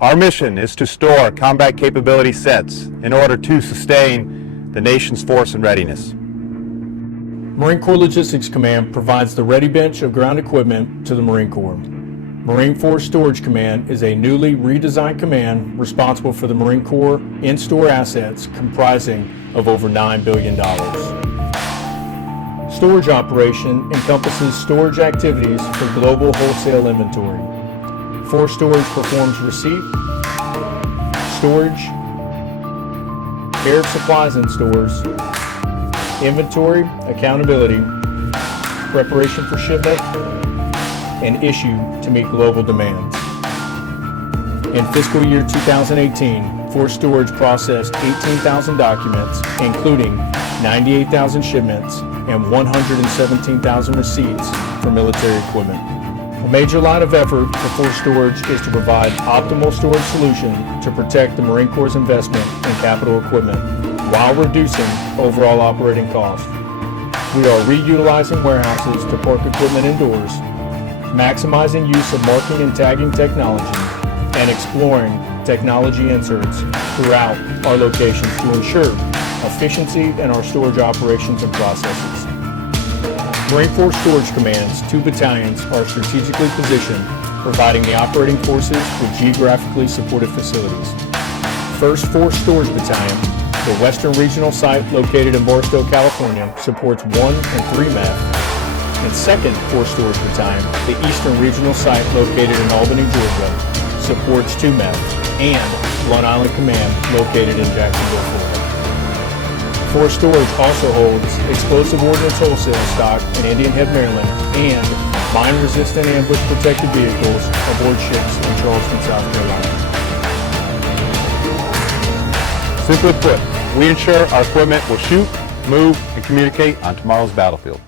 Our mission is to store combat capability sets in order to sustain the nation's force and readiness. Marine Corps Logistics Command provides the ready bench of ground equipment to the Marine Corps. Marine Force Storage Command is a newly redesigned command responsible for the Marine Corps in-store assets comprising of over $9 billion. Storage operation encompasses storage activities for global wholesale inventory. Force Storage performs receipt, storage, care of supplies in stores, inventory, accountability, preparation for shipment, and issue to meet global demands. In fiscal year 2018, Force Storage processed 18,000 documents, including 98,000 shipments and 117,000 receipts for military equipment. A major line of effort for Force Storage is to provide optimal storage solution to protect the Marine Corps' investment in capital equipment while reducing overall operating costs. We are reutilizing warehouses to park equipment indoors, maximizing use of marking and tagging technology, and exploring technology inserts throughout our locations to ensure efficiency in our storage operations and processes. Marine Force Storage Command's 2 battalions are strategically positioned, providing the operating forces with geographically supported facilities. 1st Force Storage Battalion, the Western Regional Site located in Barstow, California, supports 1 and 3 MEF, and 2nd Force Storage Battalion, the Eastern Regional Site located in Albany, Georgia, supports 2 MEF, and Blunt Island Command located in Jacksonville, Florida. Force Storage also holds explosive ordnance wholesale stock in Indian Head, Maryland, and mine-resistant ambush-protected vehicles aboard ships in Charleston, South Carolina. Simply put, we ensure our equipment will shoot, move, and communicate on tomorrow's battlefield.